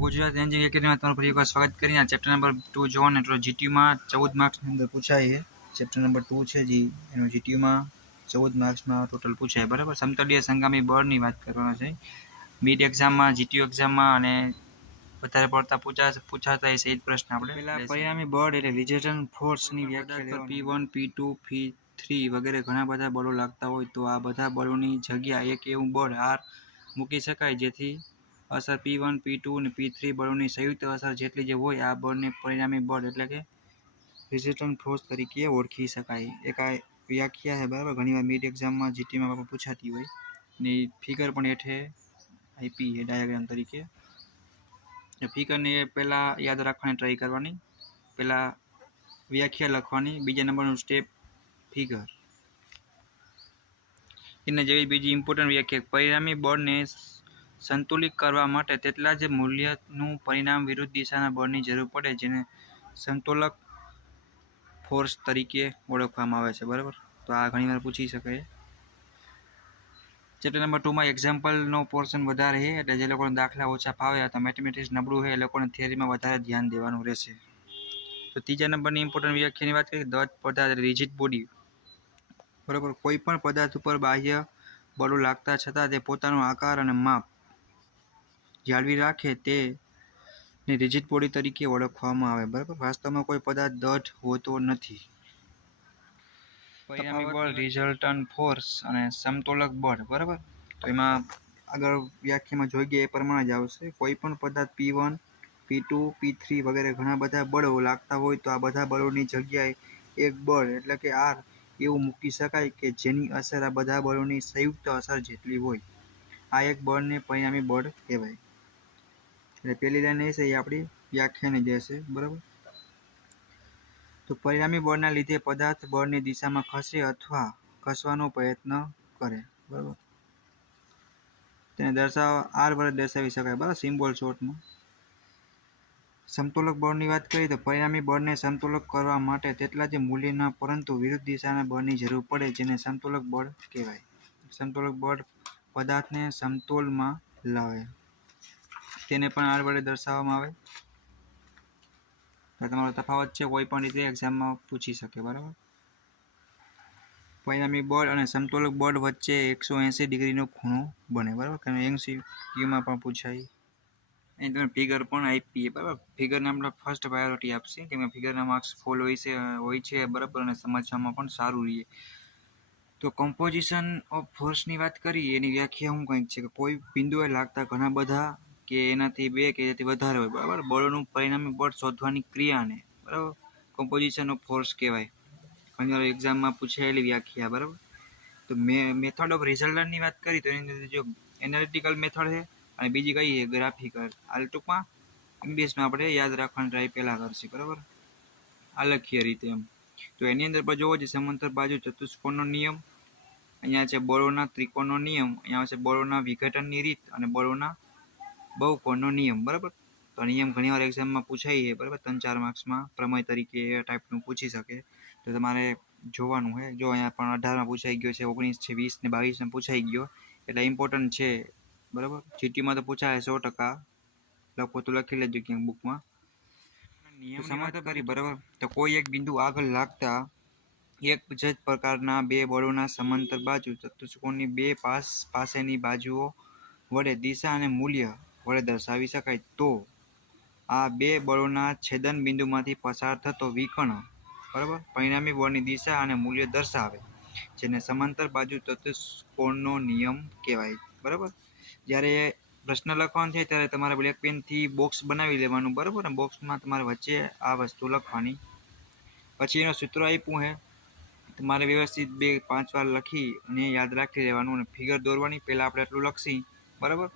Gujarat engineering academy में તમારું ફરી એકવાર સ્વાગત કરીને ચેપ્ટર નંબર 2 જોવાનું એટલે જીટીયુ માં 14 માર્ક્સ ની અંદર પૂછાય છે। ચેપ્ટર નંબર 2 છે જી એનો જીટીયુ માં 14 માર્ક્સ માં ટોટલ પૂછાય બરાબર। સમતલીય સંગામી બળની વાત કરવાનો છે। મિડ એક્ઝામ માં જીટીયુ એક્ઝામ માં અને વધારે પડતા પૂછાતા એ સહિત પ્રશ્ન આપણે પહેલા પરિણામી બળ એટલે રિઝલ્ટન્ટ ફોર્સ ની વ્યાખ્યા લેવાની। P1 P2 P3 વગેરે ઘણા બધા બળો લાગતા હોય તો આ બધા બળોની જગ્યા એક એવું બળ R મૂકી શકાય જેથી असर P1 P2 અને P3 બળોની સંયુક્ત અસર જેટલી જે હોય આ બળને પરિણામી બળ એટલે કે રિઝલ્ટન્ટ ફોર્સ તરીકે ઓળખી શકાય। એક આ વ્યાખ્યા છે બરાબર, ઘણીવાર મિડ એક્ઝામમાં જીટીમાં પણ પૂછાતી હોય ને ફિગર પણ હેઠે આપી છે ડાયાગ્રામ તરીકે। ફિગરને પહેલાં યાદ રાખવાની ટ્રાય કરવાની, પહેલાં વ્યાખ્યા લખવાની, બીજા નંબરનું સ્ટેપ ફિગર એને જેવી બીજી ઇમ્પોર્ટન્ટ વ્યાખ્યા પરિણામી બળને સંતુલિત કરવા માટે તેટલા જ મૂલ્યનું પરિણામ વિરુદ્ધ દિશાના બળની જરૂર પડે જેને સંતુલક ફોર્સ તરીકે ઓળખવામાં આવે છે બરાબર। તો આ ઘણીવાર પૂછી શકાય। ચેપ્ટર નંબર 2 માં એક્ઝામ્પલનો પોર્શન વધારે છે એટલે જે લોકોને દાખલા ઓછા ફાવે અથવા મેથેમેટિક્સ નબળું છે એ લોકોને થિયરીમાં વધારે ધ્યાન દેવાનું રહેશે। તો ત્રીજા નંબરની ઇમ્પોર્ટન્ટ વ્યાખ્યાની વાત કરીએ દળ પદાર્થ રિજિડ બોડી બરાબર। કોઈ પણ પદાર્થ ઉપર બાહ્ય બળો લાગતા છતાં તે પોતાનો આકાર અને માપ જાળવી રાખે તેને રિજિડ બોડી તરીકે ઓળખવામાં આવે બરાબર। વાસ્તવમાં કોઈ પદાર્થ દઢ હોતો નથી। પરિણામી બળ રિઝલ્ટન્ટ ફોર્સ અને સમતોલક બળ બરાબર। તો એમાં આગળ વ્યાખ્યામાં જોઈ ગયા એ પ્રમાણે જ આવશે। કોઈ પણ પદાર્થ P1 P2 P3 વગેરે ઘણા બધા બળો લાગતા હોય તો આ બધા બળોની જગ્યાએ એક બળ એટલે કે R એવું મૂકી શકાય કે જેની અસર આ બધા બળોની સંયુક્ત અસર જેટલી હોય। આ એક બળને પરિણામી બળ કહેવાય। એટલે પહેલી લાઈન એ છે એ આપણી વ્યાખ્યાની દેશે બરાબર। તો પરિણામી બળના લીધે પદાર્થ બળની દિશામાં ખસે અથવા ખસવાનો પ્રયત્ન કરે બરાબર। તેને દર્શાવવા R વડે દર્શાવી શકાય બરાબર, સિમ્બોલ શોર્ટમાં। સમતોલક બળની વાત કરીએ તો પરિણામી બળને સમતોલક કરવા માટે તેટલા જ મૂલ્યના પરંતુ વિરુદ્ધ દિશાના બળની જરૂર પડે જેને સમતોલક બળ કહેવાય। સમતોલક બળ પદાર્થને સમતોલમાં લાવે તેને પણ R વડે દર્શાવવામાં આવે। તમારો તફાવત છે કોઈ પણ રીતે એક્ઝામમાં પૂછી શકે બરાબર। પરિણામી બળ અને સમતોલક બળ વચ્ચે 180 ડિગ્રીનો ખૂણો બને બરાબર, કારણ MCQમાં પણ પૂછાય। અહીં તમે ફિગર પણ આપીએ બરાબર, ફિગરને આપણે ફર્સ્ટ પ્રાયોરિટી આપશે કેમ કે ફિગરના માર્ક્સ ફૂલ હોય છે બરાબર અને સમજવામાં પણ સારું રહે। તો કમ્પોઝિશન ઓફ ફોર્સની વાત કરીએ એની વ્યાખ્યા શું કંઈક છે કે કોઈ બિંદુએ લાગતા ઘણા બધા કે એનાથી બે કે એનાથી વધારે હોય બરાબર બળોનું પરિણામી બળ શોધવાની ક્રિયાને બરાબર કમ્પોઝિશન ઓફ ફોર્સ કહેવાય। ઘણીવાર એક્ઝામમાં પૂછાયેલી વ્યાખ્યા બરાબર। તો મેથડ ઓફ રિઝલ્ટની વાત કરી તો એની અંદર જો એનાલિટિકલ મેથડ છે અને બીજી કઈ છે ગ્રાફિકલ। આ ટૂંકમાં ઇંગ્લિશમાં આપણે યાદ રાખવાની ટ્રાય પહેલાં કરશે બરાબર, આલેખીય રીતે એમ। તો એની અંદર પણ જોવો છે સમાંતર બાજુ ચતુષ્કોણનો નિયમ, અહીંયા છે બળોના ત્રિકોણનો નિયમ, અહીંયા છે બળોના વિઘટનની રીત અને બળોના બહુકોણનો નિયમ બરાબર। તો નિયમ ઘણીવાર એક્ઝામમાં પૂછાય છે બરાબર, 3-4 માર્ક્સમાં પ્રમેય તરીકે એ ટાઈપનું પૂછી શકે। તો તમારે જોવાનું છે। જો અહીંયા પણ 18માં પૂછાઈ ગયો છે, 19 છે, 20 ને 22માં પૂછાઈ ગયો એટલે ઇમ્પોર્ટન્ટ છે બરાબર। જીટીમાં તો પૂછાય 100%, લખો તો લખી લેજો ક્યાંક બુકમાં। નિયમની વાત કરી બરાબર, તો કોઈ એક બિંદુ આગળ લાગતા એક જ પ્રકારના બે બળોના સમાંતર બાજુ ચતુષ્કોણની બે પાસેની બાજુઓ વડે દિશા અને મૂલ્ય વડે દર્શાવી શકાય તો આ બે બળોના છેદન બિંદુમાંથી પસાર થતો વિકર્ણ બરાબર પરિણામી બળની દિશા અને મૂલ્ય દર્શાવે જેને સમાંતર બાજુ ચતુષ્કોણનો નિયમ કહેવાય બરાબર। જ્યારે પ્રશ્ન લખવાનો છે ત્યારે તમારે બ્લેક પેનથી બોક્સ બનાવી લેવાનું બરાબર, અને બોક્સમાં તમારે વચ્ચે આ વસ્તુ લખવાની, પછી એનું સૂત્ર આપ્યું છે તમારે વ્યવસ્થિત 2-5 વાર લખી અને યાદ રાખી લેવાનું અને ફિગર દોરવાની। પહેલાં આપણે એટલું લખશી બરાબર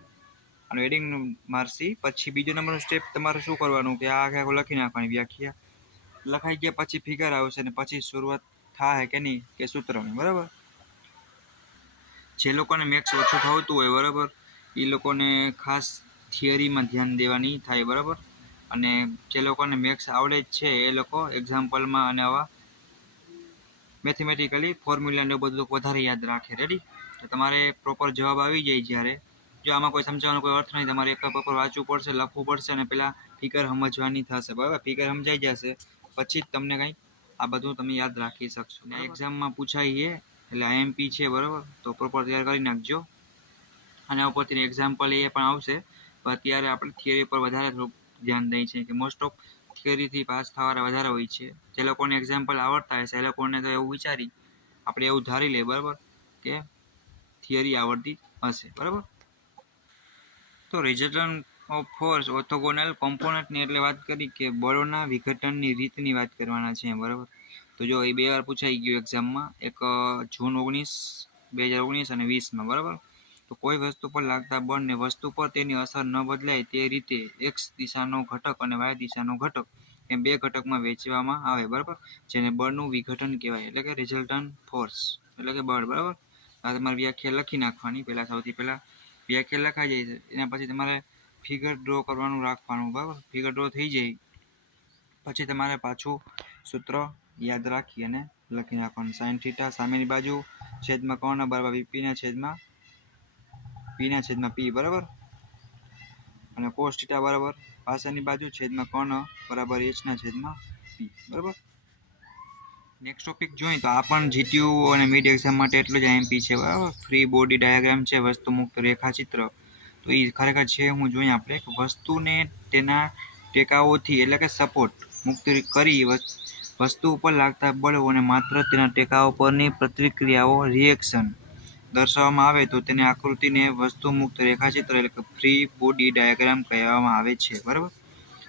અને એડિંગ મારશી, પછી બીજો નંબરનો સ્ટેપ તમારે શું કરવાનું કે આ આખું લખી નાખવાની વ્યાખ્યા લખાઈ ગયા પછી ફિગર આવશે અને પછી શરૂઆત થાય કે નહીં કે સૂત્રની બરાબર। જે લોકોને મેથ્સ ઓછું ફાવતું હોય બરાબર એ લોકોને ખાસ થિયરીમાં ધ્યાન દેવાની થાય બરાબર, અને જે લોકોને મેથ્સ આવડે જ છે એ લોકો એક્ઝામ્પલમાં અને આવા મેથેમેટિકલી ફોર્મ્યુલાને બધું વધારે યાદ રાખે। રેડી? તો તમારે પ્રોપર જવાબ આવી જાય જ્યારે જો આમાં કોઈ સમજાવવાનો કોઈ અર્થ નહીં, તમારે એક પેપર વાંચવું પડશે, લખવું પડશે અને પેલા ફિગર સમજવાની થશે, બરાબર. ફિગર સમજાઈ જશે પછી જ તમને કંઈક આ બધું તમે યાદ રાખી શકશો. ને એક્ઝામમાં પૂછાય છે એટલે આઈએમપી છે, બરાબર, તો પ્રોપર તૈયાર કરી નાખજો. અને ઉપરથી એક્ઝામ્પલ એ પણ આવશે, પણ અત્યારે આપણે થિયરી પર વધારે થોડુંક ધ્યાન દઈએ છીએ કે મોસ્ટ ઓફ થિયરીથી પાસ થવાના વધારે હોય છે. જે લોકોને એક્ઝામ્પલ આવડતા હશે એ લોકોને તો એવું વિચારી આપણે એવું ધારી લઈએ, બરાબર, કે થિયરી આવડતી હશે, બરાબર. તો રિઝલ્ટન્ટ ઓફ ફોર્સ ઓર્થોગોનલ કોમ્પોનન્ટની એટલે વાત કરી કે બળોના વિઘટનની રીતની વાત કરવાના છે, બરાબર. તો જો એ બે વાર પૂછાઈ ગયું એક્ઝામમાં, એક જૂન 2019 અને 20માં, બરાબર. તો કોઈ વસ્તુ પર લાગતા બળને વસ્તુ પર તેની અસર ન બદલાય તે રીતે એક્સ દિશાનો ઘટક અને વાય દિશાનો ઘટક એમ બે ઘટકમાં વહેંચવામાં આવે, બરાબર, જેને બળનું વિઘટન કહેવાય, એટલે કે રિઝલ્ટન્ટ ફોર્સ એટલે કે બળ, બરાબર. આ તમારે વ્યાખ્યા લખી નાખવાની પહેલાં, સૌથી પહેલાં વ્યાખ્યા લખાઈ જાય છે એના પછી તમારે ફિગર ડ્રો કરવાનું રાખવાનું, બરાબર. ફિગર ડ્રો થઈ જાય પછી તમારે પાછું સૂત્ર યાદ રાખી અને લખી નાખવાનું. સાઇન થીટા સામેની બાજુ છેદમાં કર્ણ બરાબર વીપીના છેદમાં પી, બરાબર. અને કોસ થીટા બરાબર પાછળની બાજુ છેદમાં કર્ણ બરાબર એચના છેદમાં પી, બરાબર. નેક્સ્ટ ટોપિક જોઈએ તો આ પણ જીટીયુ અને મિડ એક્ઝામ માટે એટલું જ આઈએમપી છે, બરાબર. ફ્રી બોડી ડાયાગ્રામ છે, વસ્તુ મુક્ત રેખાચિત્ર. તો એ ખરેખર છે હું જોઈએ આપણે વસ્તુને તેના ટેકાઓથી એટલે કે સપોર્ટ મુક્ત કરી વસ્તુ ઉપર લાગતા બળો અને માત્ર તેના ટેકાઓ પરની પ્રતિક્રિયાઓ રિએક્શન દર્શાવવામાં આવે તો તેને આકૃતિને વસ્તુ મુક્ત રેખાચિત્ર એટલે કે ફ્રી બોડી ડાયાગ્રામ કહેવામાં આવે છે, બરાબર.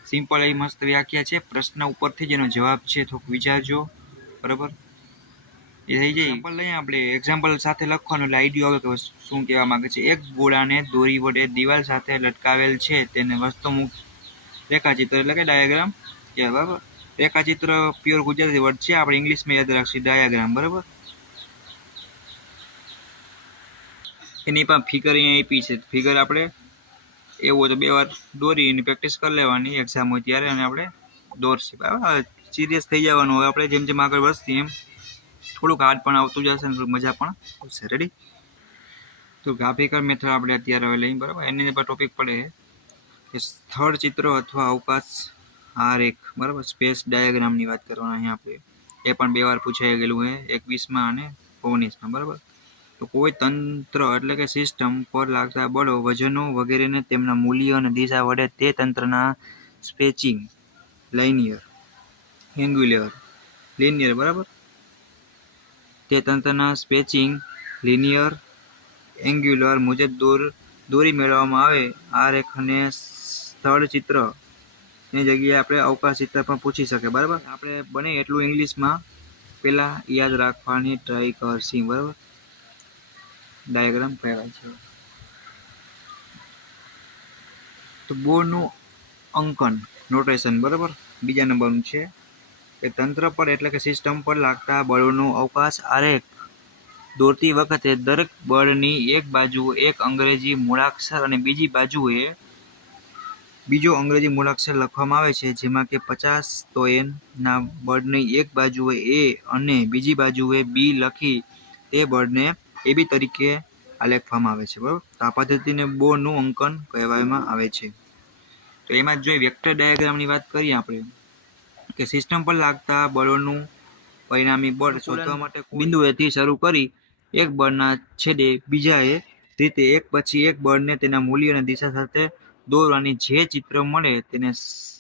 સિમ્પલ એ મસ્ત વ્યાખ્યા છે. પ્રશ્ન ઉપરથી જ એનો જવાબ છે, થોડુંક વિચારજો, બરાબર. એ થઈ જાય. એક્ઝામ્પલ લઈએ આપણે, એક્ઝામ્પલ સાથે લખવાનું એટલે આઈડિયો આવે કે શું કહેવા માંગે છે. એક ગોળાને દોરી વડે દિવાલ સાથે લટકાવેલ છે તેને વસ્તુમુક્ત રેખાચિત્ર એટલે કે ડાયાગ્રામ કહેવાય, બરાબર. રેખાચિત્ર પ્યોર ગુજરાતી વર્ડ છે, આપણે ઇંગ્લિશમાં યાદ રાખશું ડાયાગ્રામ, બરાબર. એની પણ ફિગર અહીંયા આપી છે. ફિગર આપણે એવું હોય તો બે વાર દોરીની પ્રેક્ટિસ કરી લેવાની એક્ઝામ હોય ત્યારે, અને આપણે દોરશી, બરાબર. સિરિયસ થઈ જવાનું હવે આપણે જેમ જેમ આગળ વધશે એમ થોડુંક હાર્ડ પણ આવતું જશે અને થોડુંક મજા પણ આવશે. રેડી? તો ગ્રાફિકલ મેથડ આપણે અત્યારે હવે લઈએ, બરાબર. એની પર ટોપિક પડે કે સ્થળ ચિત્રો અથવા અવકાશ આરેખ, બરાબર. સ્પેસ ડાયાગ્રામની વાત કરવાના અહીંયા આપણે. એ પણ બે વાર પૂછાઈ ગયેલું છે 21માં અને 19માં, બરાબર. તો કોઈ તંત્ર એટલે કે સિસ્ટમ પર લાગતા બળો, વજનો વગેરેને તેમના મૂલ્ય અને દિશા વડે તે તંત્રના સ્પેચિંગ લાઇનિયર એંગ્યુલર લિનિયર, બરાબર. તે તંત્રના સ્પેચિંગ લિનિયર એંગ્યુલર મુજબ દોરી મેળવવામાં આવે. આ રેખાને સ્થળ ચિત્ર ની જગ્યાએ આપણે અવકાશ ચિત્ર પણ પૂછી શકે, બરાબર. આપણે બને એટલું ઇંગ્લિશમાં પહેલાં યાદ રાખવાની ટ્રાય કરશી, બરાબર. ડાયાગ્રામ કહેવાય છે. તો બોર્ડનું અંકન નોટેશન, બરાબર, બીજા નંબરનું છે કે તંત્ર પર એટલે કે સિસ્ટમ પર લાગતા બળોનું અવકાશ આરેખ દોરતી વખતે દરેક બળની એક બાજુ એક અંગ્રેજી મૂળાક્ષર અને બીજી બાજુએ બીજો અંગ્રેજી મૂળાક્ષર લખવામાં આવે છે, જેમાં કે 50 તો ના બળની એક બાજુએ એ અને બીજી બાજુએ બી લખી તે બળને એબી તરીકે આલેખવામાં આવે છે, બરાબર. તો આ પદ્ધતિને બોર્ડનું અંકન કહેવામાં આવે છે. તો એમાં જ જોઈએ વેક્ટર ડાયાગ્રામની વાત કરીએ આપણે કે સિસ્ટમ પર લાગતા બળોનું પરિણામી બળ શોધવા માટે બિંદુએથી શરૂ કરી એક બળના છેદે બીજા રીતે એક પછી એક બળને તેના મૂલ્ય અને દિશા સાથે દોરવાની જે ચિત્ર મળે તેને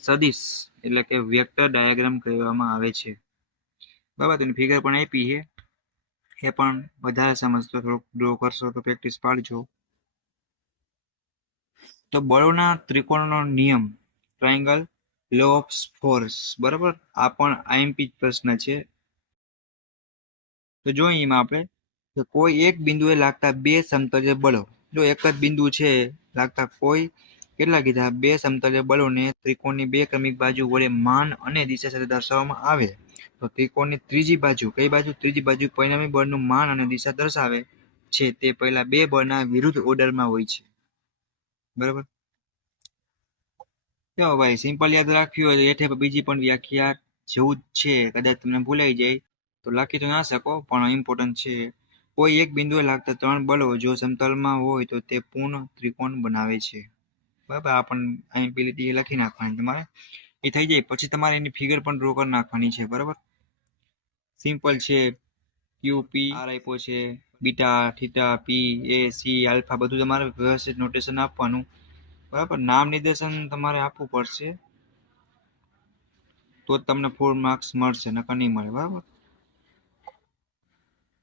સદિશ એટલે કે વેક્ટર ડાયાગ્રામ કહેવામાં આવે છે, બરાબર. તેની ફિગર પણ આપી છે, એ પણ વધારે સમજતો થોડુંક ડ્રો કરશો તો પ્રેક્ટિસ પાડજો. તો બળોના ત્રિકોણનો નિયમ ટ્રાયંગલ લો ઓફ ફોર્સ, બરાબર. આ પણ આઈએમપી પ્રશ્ન છે. તો જોઈએ એમાં આપણે કે કોઈ એક બિંદુએ લાગતા બે સમતલ્ય બળો, જો એક જ બિંદુ છે લાગતા કોઈ કેટલા કીધા બે સમતલ્ય બળોને ત્રિકોણની બે ક્રમિક બાજુ વડે માન અને દિશા સાથે દર્શાવવામાં આવે તો ત્રિકોણની ત્રીજી બાજુ કઈ બાજુ ત્રીજી બાજુ પરિણામી બળનું માન અને દિશા દર્શાવે છે તે પહેલા બે બળના વિરુદ્ધ ઓર્ડરમાં હોય છે, બરાબર. જો ભાઈ સિમ્પલ યાદ રાખ્યું હોય તો હેઠે બીજી પણ વ્યાખ્યા જેવું જ છે, કદાચ તમને ભૂલાઈ જાય તો લખી તો ના શકો પણ ઇમ્પોર્ટન્ટ છે. કોઈ એક બિંદુએ લાગતા 3 બળો જો સમતલમાં હોય તો તે પૂર્ણ ત્રિકોણ બનાવે છે. બરાબર, આ પણ અહીં પેલી લખી નાખવાની તમારે, એ થઈ જાય પછી તમારે એની ફિગર પણ ડ્રો કરી નાખવાની છે. બરાબર, સિમ્પલ છે. ક્યુ પી આર આપ્યો છે, beta theta P A C alpha બધું તમારે વ્યવસ્થિત નોટેશન આપવાનું. બરાબર, નામ નિર્દેશન તમારે આપવું પડશે તો તમને ફૂલ માર્ક્સ મળશે, નકર નહીં મળે. બરાબર,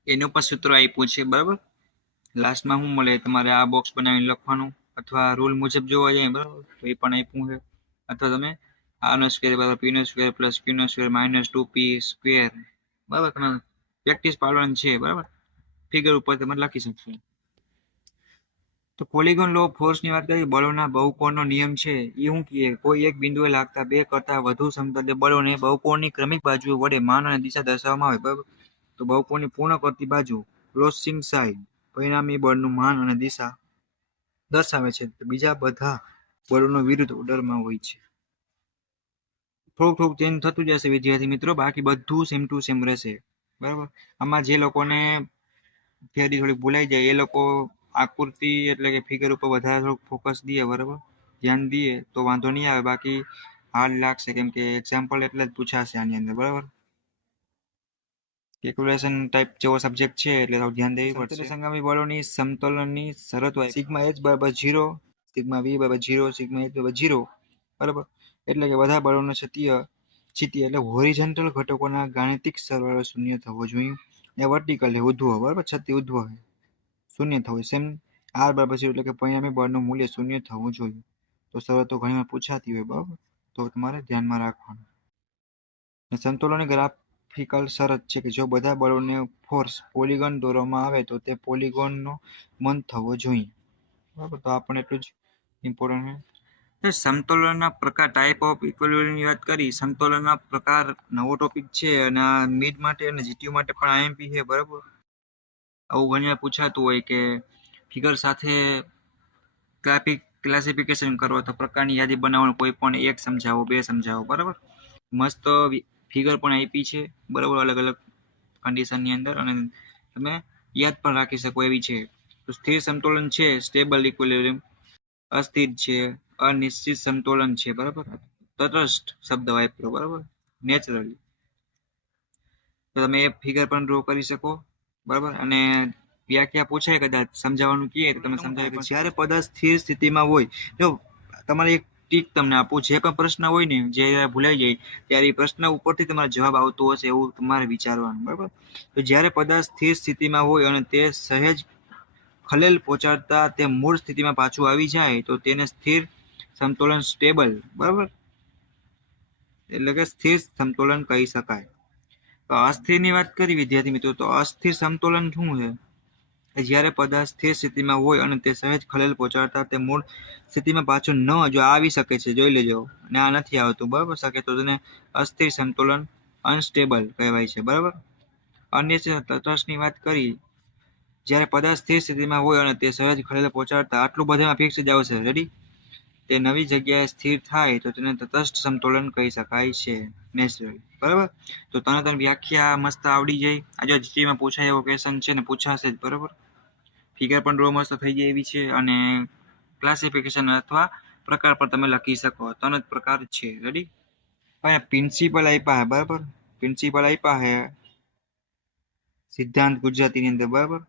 એનું પણ સૂત્ર આપ્યું છે. બરાબર, લાસ્ટમાં શું મળે તમારે આ બોક્સ બનાવીને લખવાનું, અથવા રૂલ મુજબ જોવા જાય બરાબર તો એ પણ આપ્યું છે. અથવા તમે આનો સ્ક્વેર બરાબર પી નો સ્ક્વેર પ્લસ ક્યુ નો સ્ક્વેર માઇનસ 2p સ્ક્વેર. બરાબર, તમે પ્રેક્ટિસ પાડવાની છે. બરાબર, ફિગર ઉપર તમે લખી શકશો. તો પોલિગોન લો ઓફ ફોર્સની વાત કરીએ, બળોના બહુકોણનો નિયમ છે. એ શું કહે, કોઈ એક બિંદુએ લાગતા બે કરતાં વધુ સમતલ બળોને બહુકોણની ક્રમિક બાજુઓ વડે માન અને દિશા દર્શાવવામાં આવે. બરાબર, તો બહુકોણની પૂર્ણ કરતી બાજુ ક્લોઝિંગ સાઇડ પરિણામી બળનું માન અને દિશા દર્શાવે છે. બીજા બધા બળોનો વિરુદ્ધ ઓર્ડરમાં હોય છે. થોડુંક ચેન્જ થતું જશે વિદ્યાર્થી મિત્રો, બાકી બધું સેમ ટુ સેમ રહેશે. બરાબર, આમાં જે લોકોને થિયરી થોડી ભૂલાઈ જાય એ લોકો આકૃતિ એટલે કે ફિગર ઉપર વધારે થોડુંક ફોકસ દઈએ, બરાબર, ધ્યાન દઈએ તો વાંધો નહીં આવે. બાકી હાર્ડ લાગશે, કેમ કે એક્ઝામ્પલ એટલે જ પૂછાશે આની અંદર. બરાબર, કેલ્ક્યુલેશન ટાઈપ જેવો સબ્જેક્ટ છે એટલે થોડું ધ્યાન દેવું પડશે. સંગામી બળોની સમતોલનની શરત હોય સિગ્મા h બરાબર 0, સિગ્મા v બરાબર 0, સિગ્મા h બરાબર 0. બરાબર, એટલે કે બધા બળોનો છતીય એટલે હોરિઝોન્ટલ ઘટકોના ગાણિતિક સરવાળો શૂન્ય થવો જોઈએ. એ વર્ટિકલ છે ઉધ્વ, બરાબર, છતી ઉધ્વ શૂન્ય થવું. સેમ આર બરાબર 0 એટલે કે પરિણામી બળનું મૂલ્ય શૂન્ય થવું જોઈએ. તો શરતો ઘણીવાર પૂછાતી હોય. બરાબર, તો તમારે ધ્યાનમાં રાખવાનું. સંતુલનની ગ્રાફિકલ શરત છે કે જો બધા બળોને ફોર્સ પોલિગોન દોરવામાં આવે તો તે પોલિગોનનો મંદ થવો જોઈએ. બરાબર, તો આપણે એટલું જ ઇમ્પોર્ટન્ટ છે. સમતોલનના પ્રકાર ટાઈપ ઓફ ઇક્વિલિબ્રિયમની વાત કરી. સમતોલનના પ્રકાર નવો ટોપિક છે અને આ મિડ માટે અને જીટીયુ માટે પણ આઈએમપી છે. બરાબર, આવું ઘણી વાર પૂછાતું હોય કે ફિગર સાથે ક્લાસિફિકેશન કરો તો પ્રકારની યાદી બનાવવાનું, કોઈ પણ એક સમજાવો, બે સમજાવો. બરાબર, મસ્ત ફિગર પણ આપી છે. બરાબર, અલગ અલગ કન્ડિશનની અંદર, અને તમે યાદ પણ રાખી શકો એવી છે. તો સ્થિર સમતોલન છે, સ્ટેબલ ઇક્વિલિબ્રિયમ, અસ્થિર છે, અનિશ્ચિત સમતોલન છે. બરાબર, તટસ્થ શબ્દ વાપરો. બરાબર, નેચરલી. તો તમે એ ફિગર પણ ડ્રો કરી શકો. બરાબર, અને વ્યાખ્યા પૂછાય કદાચ સમજાવવાનું કહે તો તમે સમજાવી. જ્યારે પદાર્થ સ્થિર સ્થિતિમાં હોય, જો તમારે એક ટીક તમને આપું, જે પણ પ્રશ્ન હોય ને જે ભૂલાઈ જાય ત્યારે એ પ્રશ્ન ઉપરથી તમારો જવાબ આવતો હશે એવું તમારે વિચારવાનું. બરાબર, તો જ્યારે પદાર્થ સ્થિર સ્થિતિમાં હોય અને તે સહેજ ખલેલ પહોંચાડતા તે મૂળ સ્થિતિમાં પાછું આવી જાય તો તેને સ્થિર સમતોલન સ્ટેબલ, બરાબર, એટલે કે સ્થિર સમતોલન કહી શકાય. તો અસ્થિરની વાત કરી વિદ્યાર્થી મિત્રો, તો અસ્થિર સમતોલન શું છે? જ્યારે પદાર્થ સ્થિર સ્થિતિમાં હોય અને તે સહેજ ખલેલ પહોંચાડતા તે મૂળ સ્થિતિમાં પાછું ન જો આવી શકે છે, જોઈ લેજો, અને આ નથી આવતું, બરાબર, શકે તો તેને અસ્થિર સમતોલન અનસ્ટેબલ કહેવાય છે. બરાબર, અનિશ્ચિત તટસ્થની વાત કરી. જ્યારે પદાર્થ સ્થિર સ્થિતિમાં હોય અને તે સહેજ ખલેલ પહોંચાડતા, આટલું બધામાં ફિક્સ જ આવશે, રેડી, તે નવી જગ્યાએ સ્થિર થાય તો તેને તટસ્થ સમતોલન કહી શકાય છે, નેચરલી. બરાબર, તો તને વ્યાખ્યા મસ્ત આવડી જાય. આજે જીટીમાં પૂછાય એવો ક્વેશ્ચન છે ને પૂછાશે જ. બરાબર, ફિગર પણ ડ્રો મસ્ત થઈ જાય એવી છે, અને ક્લાસિફિકેશન અથવા પ્રકાર પર તમે લખી શકો. ત્રણ જ પ્રકાર છે, રેડી. અહીંયા પ્રિન્સિપલ આપ્યા હે. બરાબર, પ્રિન્સિપલ આપ્યા હે સિદ્ધાંત ગુજરાતીની અંદર. બરાબર,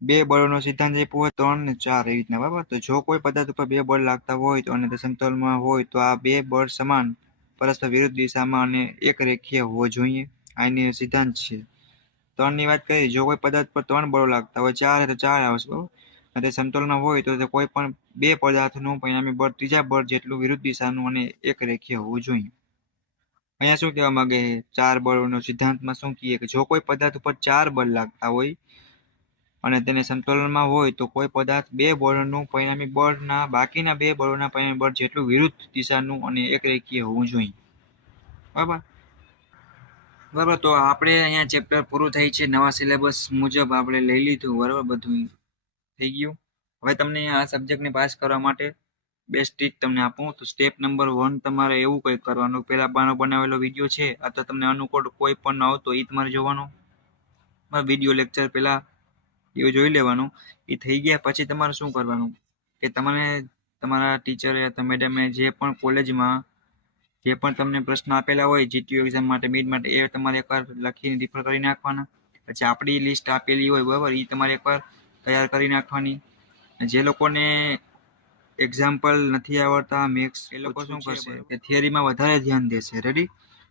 બે બળોનો સિદ્ધાંત આપ્યો હોય 3 ને 4 એવી રીતના. બરાબર, તો જો કોઈ પદાર્થ ઉપર બે બળ લાગતા હોય તો અને તે સમતલમાં હોય તો આ બે બળ સમાન પરસ્પર વિરુદ્ધ દિશામાં અને એક રેખીય હોવો જોઈએ. આની સિદ્ધાંત છે. 3 ની વાત કરીએ, જો કોઈ પદાર્થ પર 3 બળો લાગતા હોય, 4 તો 4 આવશે. બરાબર, અને તે સમતોલમાં હોય તો તે કોઈ પણ બે પદાર્થનું પરિણામી બળ ત્રીજા બળ જેટલું વિરુદ્ધ દિશાનું અને એક રેખીય હોવું જોઈએ. અહીંયા શું કહેવા માંગે, 4 બળોનો સિદ્ધાંતમાં શું કહીએ કે જો કોઈ પદાર્થ ઉપર 4 બળ લાગતા હોય અને તેને સમતોલનમાં હોય તો કોઈ પદાર્થ બે બળોનું પરિણામી બળના બાકીના બે બળોના પરિણામી બળ જેટલું વિરુદ્ધ દિશાનું અને એક રેખીય હોવું જોઈએ. બરાબર, બરાબર, તો આપણે અહીંયા ચેપ્ટર પૂરું થાય છે. નવા સિલેબસ મુજબ આપણે લઈ લીધું. બરાબર, બધું થઈ ગયું. હવે તમને આ સબ્જેક્ટને પાસ કરવા માટે બેસ્ટ ટ્રીક તમને આપું તો સ્ટેપ નંબર 1 તમારે એવું કંઈક કરવાનું, પહેલા બાનો બનાવેલો વિડીયો છે અથવા તમને અનુકૂળ કોઈ પણ આવતો એ તમારે જોવાનો. વિડીયો લેક્ચર પહેલાં એ જોઈ લેવાનું. એ થઈ ગયા પછી તમારે શું કરવાનું કે તમને તમારા ટીચરે અથવા મેડમે જે પણ કોલેજમાં જે પણ તમને પ્રશ્ન આપેલા હોય જીટીયુ એક્ઝામ માટે મિડ માટે એ તમારે એકવાર લખીને રિફર કરી નાખવાના. પછી આપણી લિસ્ટ આપેલી હોય બરાબર એ તમારે એકવાર તૈયાર કરી નાખવાની. જે લોકોને એક્ઝામ્પલ નથી આવડતા મેથ્સ એ લોકો શું કરશે કે થિયરીમાં વધારે ધ્યાન દેશે. રેડી?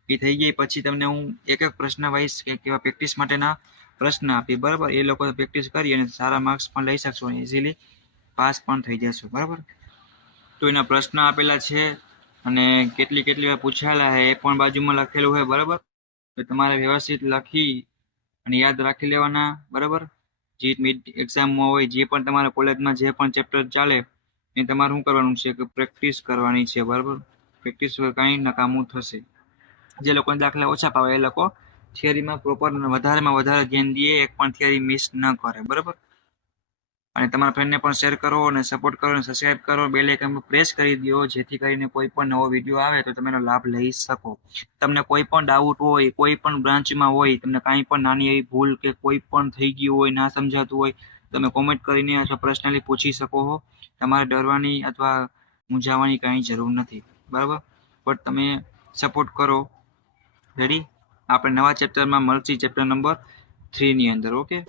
એ થઈ ગઈ પછી તમને હું એક એક પ્રશ્ન વાઇઝ કે કેવા પ્રેક્ટિસ માટેના પ્રશ્ન આપી બરાબર. એ લોકો પ્રેક્ટિસ કરી અને સારા માર્ક્સ પણ લઈ શકશો અને ઇઝીલી પાસ પણ થઈ જશો બરાબર. તો એના પ્રશ્ન આપેલા છે અને કેટલી વાર પૂછાયેલા છે એ પણ બાજુમાં લખેલું હોય બરાબર. તો તમારે વ્યવસ્થિત લખી અને યાદ રાખી લેવાના બરાબર. જે મિડ એક્ઝામમાં હોય જે પણ તમારા કોલેજમાં જે પણ ચેપ્ટર ચાલે એ તમારે શું કરવાનું છે કે પ્રેક્ટિસ કરવાની છે બરાબર. પ્રેક્ટિસ વગર કાંઈ નકામું થશે. જે લોકોને દાખલા ઓછા પાવે એ લોકો થિયરીમાં પ્રોપર વધારેમાં વધારે ધ્યાન દે, એક પણ થિયરી મિસ ન કરે બરાબર. અને તમારા ફ્રેન્ડને પણ શેર કરો અને સપોર્ટ કરો અને સબસ્ક્રાઇબ કરો, બેલ આઇકન પર પ્રેસ કરી દો જેથી કરીને કોઈ પણ નવો વિડીયો આવે તો તમે એનો લાભ લઈ શકો. તમને કોઈ પણ ડાઉટ હોય કોઈ પણ બ્રાન્ચમાં હોય, તમને કાંઈ પણ નાની એવી ભૂલ કે કોઈ પણ થઈ ગયું હોય ના સમજાતું હોય તમે કોમેન્ટ કરીને અથવા પર્સનલી પૂછી શકો છો. તમારે ડરવાની અથવા મૂંઝાવાની કાંઈ જરૂર નથી બરાબર. બટ તમે સપોર્ટ કરો. રેડી? આપણે નવા ચેપ્ટરમાં મળશે ચેપ્ટર નંબર 3 ની અંદર. ઓકે.